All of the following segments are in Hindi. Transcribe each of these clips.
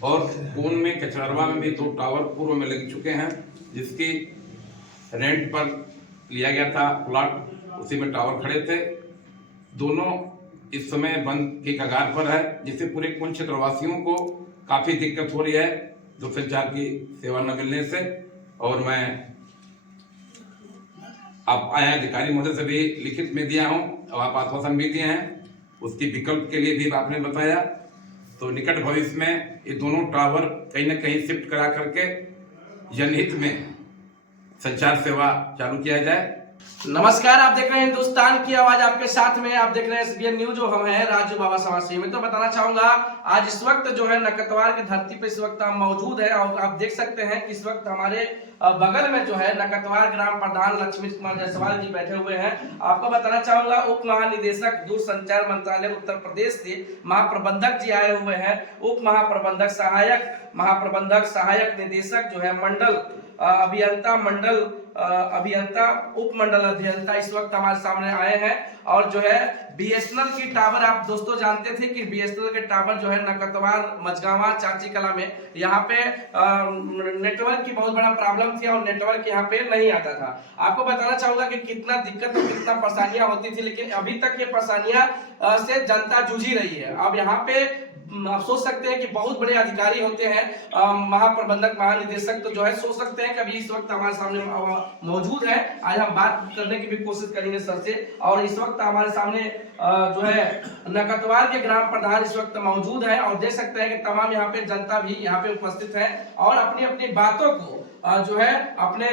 और पून में कचरवा में भी 2 टावर पूर्व में लग चुके हैं, जिसकी रेंट पर लिया गया था प्लॉट, उसी में टावर खड़े थे। दोनों इस समय बंद के कगार पर है, जिससे पूरे कुंज क्षेत्रवासियों को काफी दिक्कत हो रही है दूरसंचार की सेवा न मिलने से। और मैं आप आए अधिकारी महोदय से भी लिखित में दिया हूं और आप आश्वासन भी दिए हैं, उसकी विकल्प के लिए भी आपने बताया। तो निकट भविष्य में ये दोनों टावर कहीं न कहीं शिफ्ट करा करके जनहित में संचार सेवा चालू किया जाए। नमस्कार, आप देख रहे हैं हिंदुस्तान की आवाज, आपके साथ में आप देख रहे हैं एसबीएन न्यूज। जो हम हैं राजू बाबा समाज से मैं तो बताना चाहूंगा, आज इस वक्त जो है नकतवार की धरती पे इस वक्त हम मौजूद है और आप देख सकते हैं कि इस वक्त हमारे बगल में जो है नकतवार ग्राम प्रधान लक्ष्मी कुमार जायसवाल जी बैठे हुए हैं। आपको बताना चाहूंगा, उप महानिदेशक दूरसंचार मंत्रालय उत्तर प्रदेश से महाप्रबंधक जी आए हुए हैं। उप महाप्रबंधक सहायक, महाप्रबंधक सहायक निदेशक जो है मंडल अभियंता, मंडल अभियंता, उप मंडल अभियंता इस वक्त हमारे सामने आए हैं। और जो है बीएसएनएल की टावर, आप दोस्तों जानते थे कि बीएसएनएल के टावर जो है नकतवार, मझगावा, चाची कला में यहाँ पे नेटवर्क की बहुत बड़ा प्रॉब्लम थी और नेटवर्क यहाँ पे नहीं आता था। आपको बताना चाहूंगा कि कितना दिक्कत और कितना परेशानियां होती थी, लेकिन अभी तक ये परेशानियां से जनता जूझ ही रही है। अब यहाँ पे आप सोच सकते हैं कि बहुत बड़े अधिकारी होते हैं, महाप्रबंधक, महानिदेशक, तो जो है सोच सकते हैं कि अभी इस वक्त हमारे सामने मौजूद है। आज हम बात करने की भी कोशिश करेंगे सर से। और इस वक्त हमारे सामने जो है नकतवार के ग्राम प्रधान इस वक्त मौजूद है और देख सकते हैं कि तमाम यहाँ पे जनता भी यहाँ पे उपस्थित है और अपनी अपनी बातों को जो है अपने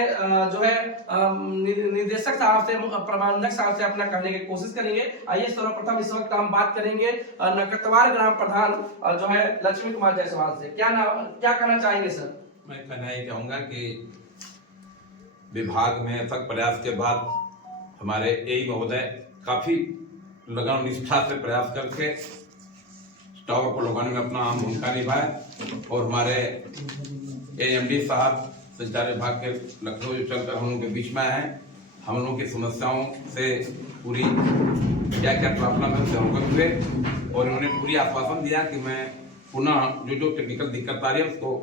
जो है निदेशक साहब से, प्रबंधक साहब से अपना कहने की कोशिश करेंगे। आइए सर्वप्रथम इस वक्त हम बात करेंगे नकतवार ग्राम प्रधान जो है लक्ष्मी कुमार जायसवाल से। क्या कहना चाहेंगे सर? मैं कहना ये चाहूंगा कि विभाग में अथक प्रयास के बाद हमारे एई महोदय काफी लगन और निष्ठा से प्रयास करके टावर को लगाने में अपना अहम भूमिका निभाए। और हमारे एएमडी साहब संचार विभाग के लखनऊ चलकर हम लोगों के बीच में हैं, हम लोगों की समस्याओं से पूरी क्या क्या प्रॉब्लम है उससे अवगत हुए और उन्होंने पूरी आश्वासन दिया कि मैं पुनः जो टेक्निकल दिक्कत आ रही है उसको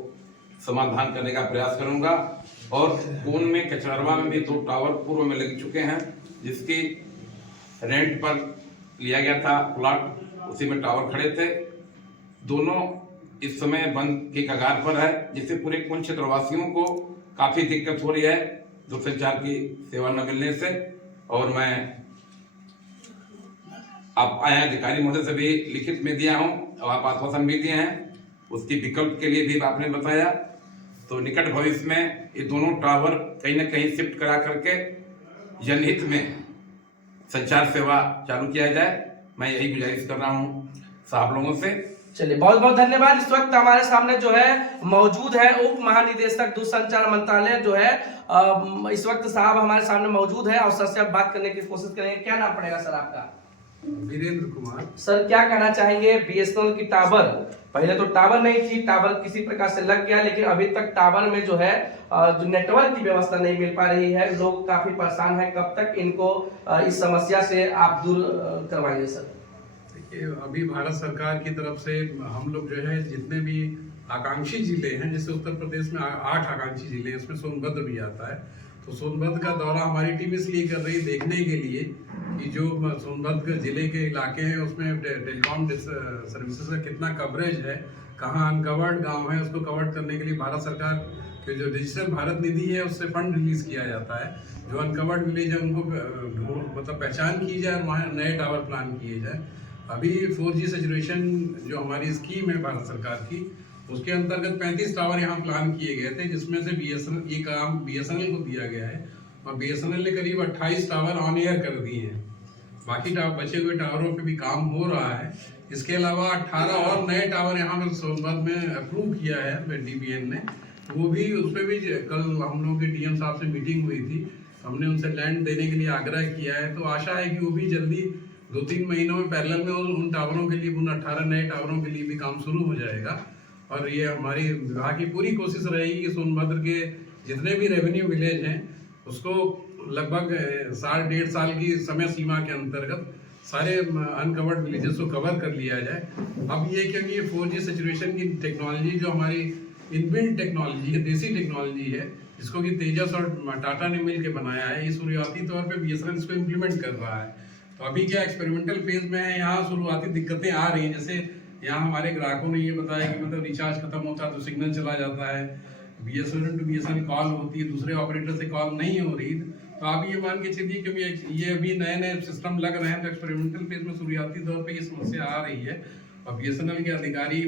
समाधान करने का प्रयास करूंगा। और पून में कचरवा में भी 2 टावर पूर्व में लग चुके हैं, जिसकी रेंट पर लिया गया था प्लॉट, उसी में टावर खड़े थे। दोनों इस समय बंद के कगार पर है, जिससे पूरे कुंज क्षेत्रवासियों को काफी दिक्कत हो रही है दूरसंचार की सेवा न मिलने से। और मैं आप आए अधिकारी महोदय से भी लिखित में दिया हूं और आप आश्वासन भी दिए हैं, उसकी विकल्प के लिए भी आपने बताया। तो निकट भविष्य में ये दोनों टावर कहीं न कहीं शिफ्ट करा करके जनहित में संचार सेवा चालू किया जाए। मैं यही गुजारिश कर रहा हूँ साहब लोगों से। चलिए, बहुत बहुत धन्यवाद। इस वक्त हमारे सामने जो है मौजूद है उप महानिदेशक दूरसंचार मंत्रालय जो है इस वक्त साहब हमारे सामने मौजूद है और सर से आप बात करने की कोशिश करेंगे। क्या नाम पड़ेगा सर आपका? वीरेंद्र कुमार। सर क्या कहना चाहेंगे, बीएसएनएल की टावर, पहले तो टावर नहीं थी, टावर किसी प्रकार से लग गया, लेकिन अभी तक टावर में जो है जो नेटवर्क की व्यवस्था नहीं मिल पा रही है, लोग काफी परेशान हैं। कब तक इनको इस समस्या से आप दूर करवाएंगे सर? देखिए, अभी भारत सरकार की तरफ से हम लोग जो है जितने भी आकांक्षी जिले हैं, जैसे उत्तर प्रदेश में 8 आकांक्षी जिले हैं, उसमें सोनभद्र भी आता है, तो सोनभद्र का दौरा हमारी टीम इसलिए कर रही है देखने के लिए कि जो सोनभद्र जिले के इलाके हैं उसमें टेलीकॉम सर्विसेज का कितना कवरेज है, कहाँ अनकवर्ड गांव है, उसको कवर्ड करने के लिए भारत सरकार के जो डिजिटल भारत निधि है उससे फंड रिलीज किया जाता है। जो अनकवर्ड विलेज है उनको मतलब पहचान की जाए और वहाँ नए टावर प्लान किए जाए। अभी 4G सैचुरेशन जो हमारी स्कीम है भारत सरकार की, उसके अंतर्गत 35 टावर यहाँ प्लान किए गए थे, जिसमें से बीएसएनएल ये काम बीएसएनएल को दिया गया है और बीएसएनएल ने करीब 28 टावर ऑन एयर कर दिए हैं। बाकी बचे हुए टावरों पे भी काम हो रहा है। इसके अलावा 18 और नए टावर यहाँ पर सोनभद्र में अप्रूव किया है डीबीएन ने, वो भी उस पर भी कल हम लोगों के डीएम साहब से मीटिंग हुई थी, हमने उनसे लैंड देने के लिए आग्रह किया है। तो आशा है कि वो भी जल्दी 2-3 महीनों में पैरेलल में उन टावरों के लिए, उन 18 नए टावरों के लिए भी काम शुरू हो जाएगा। और ये हमारी विभाग की पूरी कोशिश रहेगी कि सोनभद्र के जितने भी रेवेन्यू विलेज हैं उसको लगभग 1.5 साल की समय सीमा के अंतर्गत सारे अनकवर्ड विलेजेस को कवर कर लिया जाए। अब ये क्योंकि ये 4G सैचुरेशन की टेक्नोलॉजी जो हमारी इनबिल्ट टेक्नोलॉजी है, देसी टेक्नोलॉजी है, जिसको कि तेजस और टाटा ने मिल के बनाया है, ये शुरुआती तौर पे BSNL इसको इम्प्लीमेंट कर रहा है। तो अभी क्या एक्सपेरिमेंटल फेज में है, यहाँ शुरुआती दिक्कतें आ रही हैं। जैसे यहाँ हमारे ग्राहकों ने ये बताया कि मतलब रिचार्ज खत्म होता है तो सिग्नल चला जाता है, BSNL टू BSNL कॉल होती है, दूसरे ऑपरेटर से कॉल नहीं हो रही। तो आप ये मान के चलिए, क्योंकि ये अभी नए नए सिस्टम लग रहे हैं, तो एक्सपेरिमेंटल फेज में शुरुआती तौर पे ये समस्या आ रही है। और BSNL के अधिकारी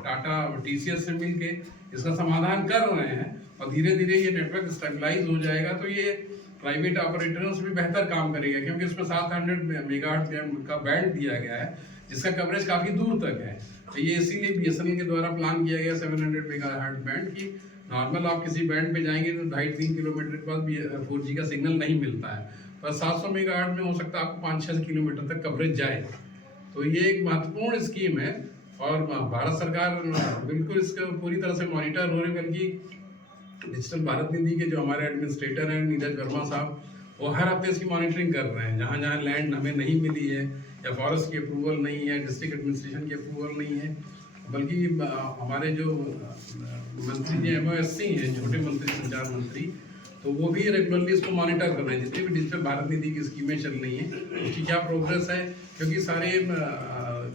टाटा TCS से मिलके इसका समाधान कर रहे हैं, और धीरे धीरे ये नेटवर्क स्टेबलाइज हो जाएगा तो ये प्राइवेट ऑपरेटर्स भी बेहतर काम करेगा, क्योंकि इसमें 700 मेगाहर्ट्ज का बैंड दिया गया है, जिसका कवरेज काफी दूर तक है। तो ये इसीलिए BSNL के द्वारा प्लान किया गया 700 मेगाहर्ट्ज बैंड की। नॉर्मल आप किसी बैंड पे जाएंगे तो 2.5-3 किलोमीटर के बाद 4G का सिग्नल नहीं मिलता है, पर 700 मेगाहर्ट्ज में हो सकता है आपको 5-6 किलोमीटर तक कवरेज जाए। तो ये एक महत्वपूर्ण स्कीम है, और भारत सरकार बिल्कुल इसको पूरी तरह से मॉनिटर हो रही है। बल्कि डिजिटल भारत निधि के जो हमारे एडमिनिस्ट्रेटर हैं नीरज वर्मा साहब, वो हर हफ्ते इसकी मॉनिटरिंग कर रहे हैं। जहाँ जहाँ लैंड हमें नहीं मिली है, या फॉरेस्ट की अप्रूवल नहीं है, डिस्ट्रिक्ट एडमिनिस्ट्रेशन की अप्रूवल नहीं है, बल्कि हमारे जो मंत्री जी MOSC हैं, छोटे मंत्री, संचार मंत्री, तो वो भी रेगुलरली इसको मॉनिटर कर रहे हैं। जितनी भी डिजिटल भारत निधि की स्कीमें चल रही हैं उसकी क्या प्रोग्रेस है, क्योंकि सारे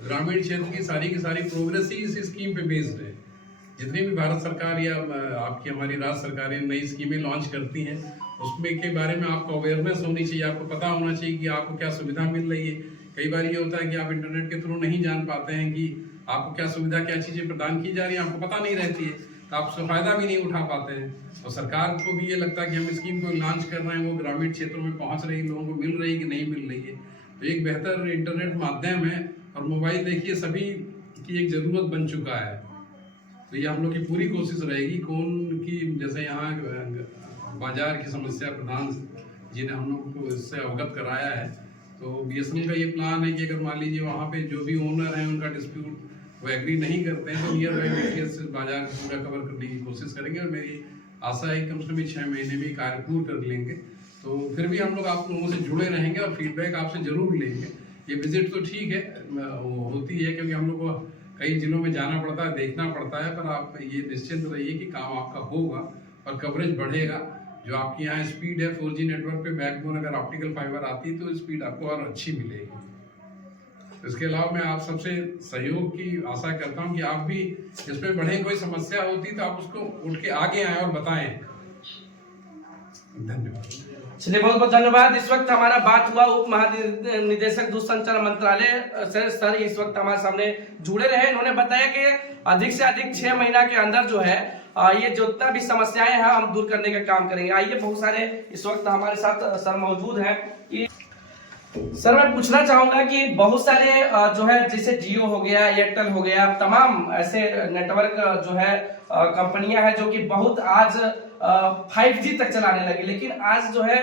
ग्रामीण क्षेत्र की सारी प्रोग्रेस ही इस स्कीम पे बेस्ड है। जितनी भी भारत सरकार या आपकी हमारी राज्य सरकारें नई स्कीमें लॉन्च करती हैं, उसमें के बारे में आपको अवेयरनेस होनी चाहिए, आपको पता होना चाहिए कि आपको क्या सुविधा मिल रही है। कई बार ये होता है कि आप इंटरनेट के थ्रू नहीं जान पाते हैं कि आपको क्या सुविधा, क्या चीज़ें प्रदान की जा रही हैं, आपको पता नहीं रहती है, तो आप उसका फायदा भी नहीं उठा पाते हैं। और सरकार को भी ये लगता है कि हम स्कीम को लॉन्च कर रहे हैं, वो ग्रामीण क्षेत्रों में पहुंच रही, लोगों को मिल रही कि नहीं मिल रही है। तो एक बेहतर इंटरनेट माध्यम है, और मोबाइल देखिए सभी की एक ज़रूरत बन चुका है। तो ये हम लोग की पूरी कोशिश रहेगी कौन की, जैसे यहाँ बाजार की समस्या प्रधान जी ने हम लोग को इससे अवगत कराया है, तो BSNL का ये प्लान है कि अगर मान लीजिए वहाँ पे जो भी ओनर हैं उनका डिस्प्यूट वो एग्री नहीं करते हैं, तो नियर बाई बाजार को पूरा कवर करने की कोशिश करेंगे। और मेरी आशा है कि कम से कम 6 महीने में कार्य पूर्ण कर लेंगे। तो फिर भी हम लोग आप लोगों से जुड़े रहेंगे और फीडबैक आपसे जरूर लेंगे। ये विजिट तो ठीक है होती है, क्योंकि हम लोग को कई जिलों में जाना पड़ता है, देखना पड़ता है, पर आप ये निश्चिंत रहिए कि काम आपका होगा और कवरेज बढ़ेगा। जो आपकी यहाँ स्पीड है 4G नेटवर्क पे बैकबोन अगर ऑप्टिकल फाइबर आती है तो स्पीड आपको और अच्छी मिलेगी। इसके अलावा मैं आप सबसे सहयोग की आशा करता हूँ कि आप भी इसमें बढ़े, कोई समस्या होती तो आप उसको उठ के आगे आए और बताएं। धन्यवाद। चलिए, बहुत बहुत धन्यवाद। इस वक्त हमारा बात हुआ उप महानिदेशक दूरसंचार मंत्रालय से सर इस वक्त हमारे सामने जुड़े रहे। इन्होंने बताया कि अधिक से अधिक 6 महीना के अंदर जो है ये जितना भी समस्याएं हैं हम दूर करने का काम करेंगे। आइए, बहुत सारे इस वक्त हमारे साथ सर मौजूद हैं। सर मैं पूछना चाहूंगा कि बहुत सारे जो है जैसे जियो हो गया, एयरटेल हो गया, तमाम ऐसे नेटवर्क जो है कंपनियां हैं जो कि बहुत आज 5G तक चलाने लगी, लेकिन आज जो है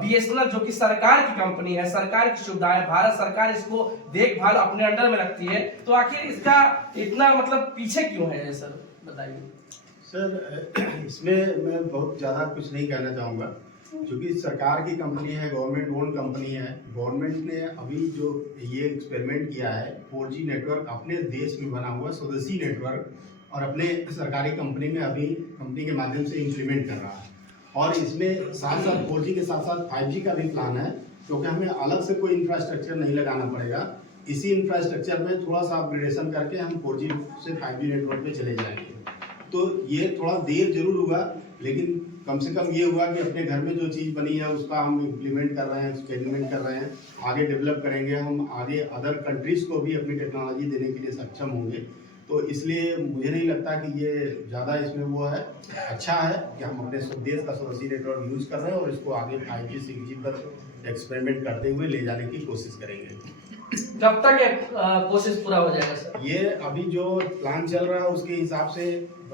BSNL जो कि सरकार की कंपनी है, सरकार की सुविधा है, भारत सरकार इसको देखभाल अपने अंडर में रखती है, तो आखिर इसका इतना मतलब पीछे क्यों है सर, बताइए। सर इसमें मैं बहुत ज़्यादा कुछ नहीं कहना चाहूँगा, क्योंकि सरकार की कंपनी है, गवर्नमेंट ओन कंपनी है। गवर्नमेंट ने अभी जो ये एक्सपेरिमेंट किया है 4G नेटवर्क अपने देश में बना हुआ स्वदेशी नेटवर्क, और अपने सरकारी कंपनी में अभी कंपनी के माध्यम से इम्प्लीमेंट कर रहा है। और इसमें साथ साथ 4G के साथ साथ 5G का भी प्लान है, क्योंकि हमें अलग से कोई इंफ्रास्ट्रक्चर नहीं लगाना पड़ेगा। इसी इंफ्रास्ट्रक्चर में थोड़ा सा अपग्रेडेशन करके हम 4G से 5G नेटवर्क पे चले जाएंगे। तो ये थोड़ा देर जरूर होगा, लेकिन कम से कम ये हुआ कि अपने घर में जो चीज़ बनी है उसका हम इम्प्लीमेंट कर रहे हैं, एक्सपेरिमेंट कर रहे हैं, आगे डेवलप करेंगे। हम आगे अदर कंट्रीज़ को भी अपनी टेक्नोलॉजी देने के लिए सक्षम होंगे। तो इसलिए मुझे नहीं लगता कि ये ज़्यादा इसमें वो है। अच्छा है कि हम अपने देश का स्वदेशी नेटवर्क यूज़ कर रहे हैं और इसको आगे 5G 6G पर एक्सपेरिमेंट करते हुए ले जाने की कोशिश करेंगे। कब तक ये कोशिश पूरा हो जाएगा सर? ये अभी जो प्लान चल रहा है उसके हिसाब से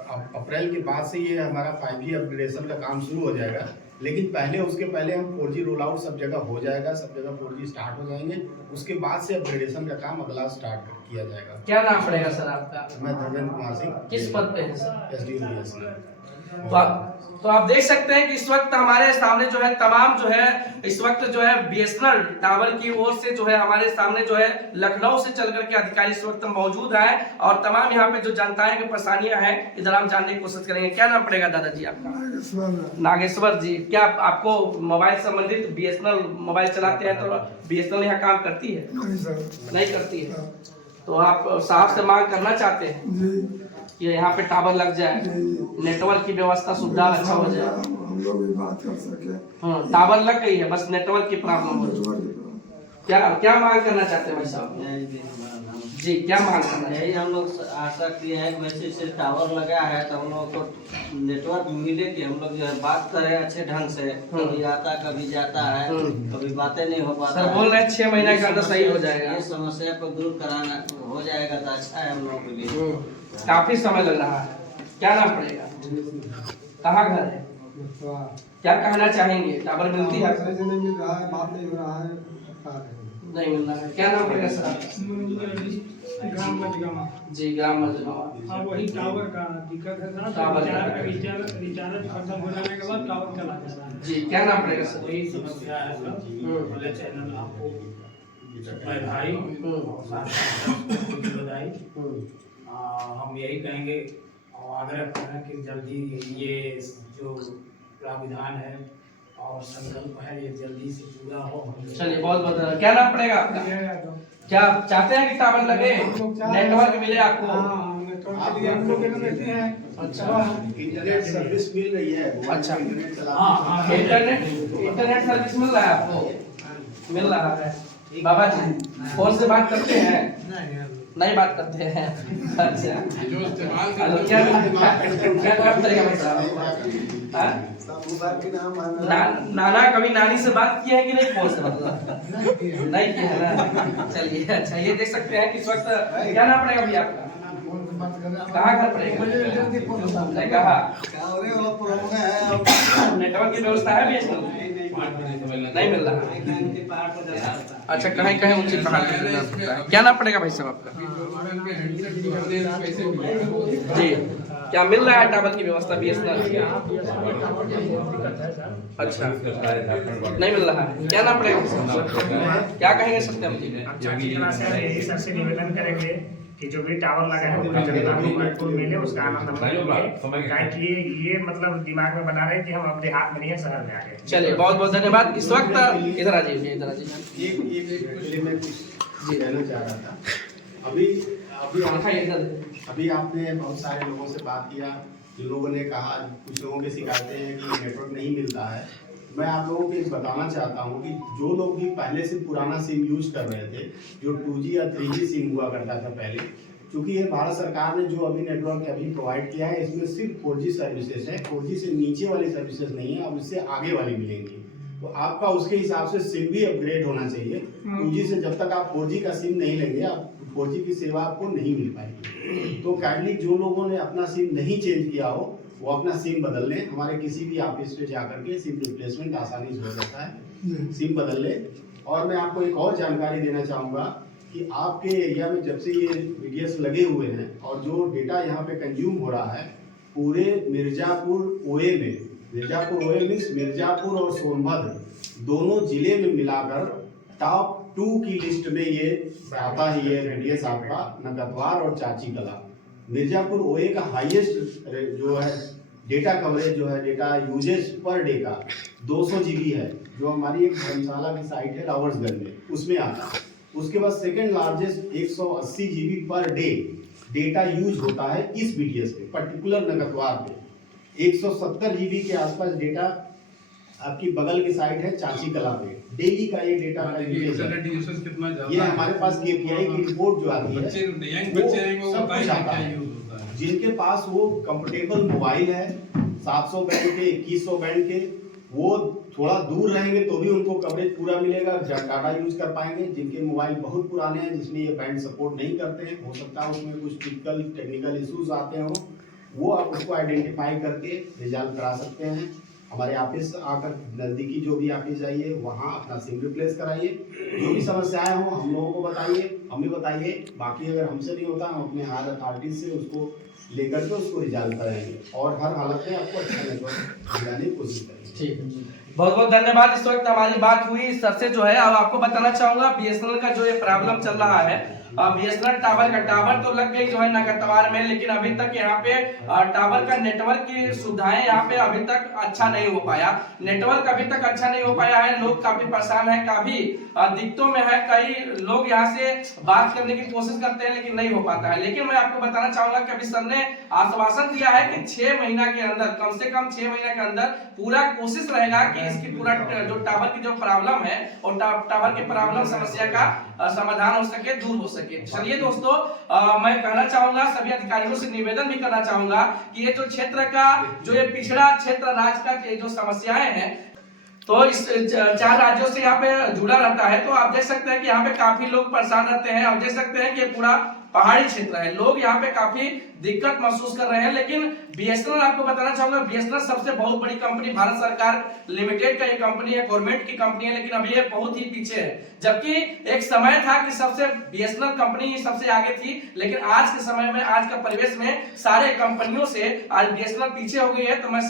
अप्रैल के बाद से ये हमारा 5G अपग्रेडेशन का काम शुरू हो जाएगा, लेकिन उसके पहले हम 4G रोल आउट सब जगह हो जाएगा, सब जगह 4G स्टार्ट हो जाएंगे। उसके बाद से अपग्रेडेशन का काम अगला स्टार्ट किया जाएगा। क्या नाम पड़ेगा सर आपका? मैं धर्मेंद्र कुमार सिंह। किस पद पे है सर? SDO BSNL। तो आप देख सकते हैं कि इस वक्त हमारे सामने जो है तमाम जो है इस वक्त जो है बीएसएनएल टावर की ओर से जो है हमारे सामने जो है लखनऊ से चल करके अधिकारी इस वक्त मौजूद है और तमाम यहाँ पे जो जनताएं की परेशानियां हैं इधर हम जानने की कोशिश करेंगे। क्या नाम पड़ेगा दादाजी आपका? नागेश्वर जी। क्या आपको मोबाइल संबंधित बीएसएनएल मोबाइल चलाते हैं तो बीएसएनएल यहाँ काम करती है? नहीं करती है। तो आप साहब से मांग करना चाहते हैं कि यहाँ पे टावर लग जाए, नेटवर्क की व्यवस्था सुविधा अच्छा हो जाए। हम लोग भी बात कर सके। टावर लग गई है, बस नेटवर्क की प्रॉब्लम हो। क्या मांग करना चाहते हैं भाई साहब जी? क्या मांग करना है? यही हम लोग आशा किए हैं कि वैसे से टावर लगा है तो हम लोग को नेटवर्क मिले कि हम लोग जो है बात करें अच्छे ढंग से। कभी आता कभी जाता है, कभी बातें नहीं हो पाता। सर बोल रहे हैं 6 महीने के अंदर सही हो जाएगा। ये समस्या को दूर कराना हो जाएगा तो अच्छा है हम लोगों के लिए। काफी समय लग रहा है। क्या नाम पड़ेगा? कहाँ घर है? क्या कहना चाहेंगे? टावर मिलती है? नहीं मिल रहा है, बात नहीं हो रहा है, नहीं मिल रहा है। क्या नाम पड़ेगा सर? ग्राम मजगामा जी, ग्राम मजगामा। हाँ, वही टावर का दिक्कत है ना। टावर रिचार्ज खत्म हो जाने के बाद टावर चला जाता है जी। क्या नाम पड़ेगा सर? वही समस्या है सर। पहले चैनल आपको बधाई बधाई। हम यही कहेंगे और आग्रह करें कि जल्दी ये जो प्राविधान है और संकल्प है ये जल्दी से पूरा हो। चलिए बहुत बहुत धन्यवाद। क्या नाम पड़ेगा आपका? क्या आप चाहते हैं कि टावर लगे, नेटवर्क मिले आपको? नेटवर्क के लिए हम लोग देते हैं। अच्छा, इंटरनेट सर्विस मिल रही है। अच्छा। इंटरनेट चलाते हैं। इंटरनेट सर्विस मिल रहा है आपको? मिल रहा है। बाबा जी फोन से बात करते हैं? नहीं बात करते हैं। अच्छा, जो इस्तेमाल हेलो, क्या काम करेगा भाई साहब? नाना कभी नानी से बात किया है कि नहीं फोन से? मतलब नहीं किया है ना। चलिए अच्छा, ये देख सकते हैं कि इस वक्त क्या नाम पड़ेगा भैया आपका? कहाँ घर पड़ेगा? नहीं कहा। नेटवर्क की व्यवस्था है बीएसएनएल? नहीं मिल रहा। अच्छा, कहीं कहीं ऊंची पहाड़ पे मिलना पड़ता है। क्या नाम पड़ेगा भाई साहब आपका? जी। क्या मिल रहा है टावर की व्यवस्था बीएसएनएल? अच्छा, नहीं मिल रहा है। क्या नाम पड़ेगा? क्या कहेंगे सत्यम जी? यही सर से निवेदन करेंगे कि जो भी टावर लगा है वो जनता को भरपूर मिले, उसका आनंद हम लेंगे। ये मतलब दिमाग में बना रहे कि हम अपने हाथ में नहीं है, शहर में आ गए। चलिए बहुत बहुत धन्यवाद। इस वक्त इधर आ जाइए, इधर आ जाइए। एक मैं कुछ कहना चाह रहा था। अभी आपने बहुत सारे लोगों से बात किया, जिन लोगों ने कहा, कुछ लोगों की शिकायतें हैं कि नेटवर्क नहीं मिलता है। मैं आप लोगों को ये बताना चाहता हूँ कि जो लोग भी पहले से पुराना सिम यूज कर रहे थे, जो 2G या 3G सिम हुआ करता था पहले, क्योंकि ये भारत सरकार ने जो अभी नेटवर्क अभी प्रोवाइड किया है, इसमें सिर्फ 4G सर्विसेज है। 4G से नीचे वाली सर्विसेज नहीं है, अब इससे आगे वाली मिलेंगी। तो आपका उसके हिसाब से सिम भी अपग्रेड होना चाहिए। 2G से जब तक आप 4G का सिम नहीं लेंगे, आप 4G की सेवा आपको नहीं मिल पाएगी। तो काइंडली जो लोगों ने अपना सिम नहीं चेंज किया हो, वो अपना सिम बदल लें। हमारे किसी भी ऑफिस पे जाकर के सिम रिप्लेसमेंट आसानी से हो जाता है, सिम बदल लें। और मैं आपको एक और जानकारी देना चाहूँगा कि आपके एरिया में जब से ये BTS लगे हुए हैं और जो डेटा यहाँ पे कंज्यूम हो रहा है, पूरे मिर्जापुर ओए में, मिर्जापुर ओए मीन्स मिर्जापुर और सोनभद्र दोनों जिले में मिलाकर टॉप 2 की लिस्ट में ये आता है। ये रेडियस आपका नकतवार और चाची कला। मिर्जापुर ओए का हाईएस्ट जो है डेटा कवरेज, जो है डेटा यूजेज पर डे का 200 GB है, जो हमारी एक धर्मशाला की साइट है रावर्सगंज में, उसमें आता है। उसके बाद second largest 180 GB per day data use होता है इस BTS पे, पर्टिकुलर नगतवार पे। 170 GB के आसपास डेटा आपकी बगल की साइट है चाची कला पे, डेली का ये डेटा का यूसेज कितना ज्यादा ये हमारे पास KPI की रिपोर्ट जो आती है, बच्चे वो सब कुछ आता है। जिनके पास वो कंफर्टेबल मोबाइल है 700 बैंड के, 2100 बैंड के, वो थोड़ा दूर रहेंगे तो भी उनको कवरेज पूरा मिलेगा, डाटा यूज कर पाएंगे। जिनके मोबाइल बहुत पुराने हैं, जिसमें ये बैंड सपोर्ट नहीं करते हैं, हो सकता है उसमें कुछ टेक्निकल इश्यूज आते हों, वो आप उसको आइडेंटिफाई करके रिजॉल्व करा सकते हैं। हमारे ऑफिस आकर नज़दीकी जो भी ऑफिस जाइए, वहाँ अपना सिम रिप्लेस कराइए। जो भी समस्याएं हो हम लोगों को बताइए। हमें बताइए, बाकी अगर हमसे नहीं होता हम अपने हायर अथॉरिटी से उसको लेकर के उसको रिजॉल्व कराएंगे और हर हालत में आपको अच्छा नेटवर्क दिलाने की कोशिश करेंगे। ठीक है, बहुत बहुत धन्यवाद। इस वक्त हमारी बात हुई सर से जो है, अब आपको बताना चाहूंगा बीएसएनएल का जो ये प्रॉब्लम चल रहा है, बीएसएनएल टावर तो लग गई जो है नकतवार में, लेकिन अभी तक यहाँ पे टावर का नेटवर्क की सुविधाएं यहाँ पे अभी तक अच्छा नहीं हो पाया, नेटवर्क अभी तक अच्छा नहीं हो पाया है, लोग काफी परेशान है, काफी दिक्कतों में है, कई लोग यहाँ से बात करने की कोशिश करते हैं लेकिन नहीं हो पाता है। लेकिन मैं आपको बताना चाहूंगा कि अभी सर ने आश्वासन दिया है कि 6 महीना के अंदर, कम से कम 6 महीना के अंदर पूरा कोशिश रहेगा कि इसकी पूरा जो टावर की जो प्रॉब्लम है और टावर की प्रॉब्लम समस्या का समाधान हो सके, दूर हो सके। चलिए दोस्तों, मैं कहना चाहूंगा, सभी अधिकारियों से निवेदन भी करना चाहूंगा कि ये जो क्षेत्र का जो ये पिछड़ा क्षेत्र राज्य का ये जो समस्याएं हैं, तो इस 4 राज्यों से यहाँ पे जुड़ा रहता है, तो आप देख सकते हैं कि यहाँ पे काफी लोग परेशान रहते हैं। आप देख सकते हैं कि पूरा पहाड़ी क्षेत्र है, लोग यहाँ पे काफी दिक्कत महसूस कर रहे हैं। लेकिन बीएसएनएल, आपको बताना चाहूंगा, बीएसएनएल सबसे बहुत बड़ी कंपनी, भारत सरकार लिमिटेड का ये कंपनी है, गवर्नमेंट की कंपनी है, लेकिन अभी ये बहुत ही पीछे है। जबकि एक समय था कि सबसे बीएसएनएल कंपनी सबसे आगे थी, लेकिन आज के समय में, आज का परिवेश में सारे कंपनियों से आज बीएसएनएल पीछे हो गई है। तो मैं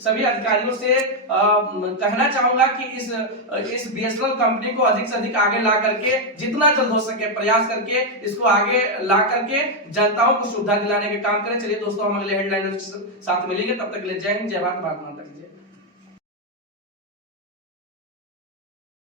सभी अधिकारियों से कहना चाहूंगा कि इस बीएसएनएल कंपनी को अधिक से अधिक आगे ला करके, जितना जल्द हो सके प्रयास करके इसको आगे ला करके जनताओं को सुविधा दिलाने के काम करें। चलिए दोस्तों, हम अगले हेडलाइन के साथ मिलेंगे, तब तक के लिए जय हिंद, जय भारत, भारत माता की जय।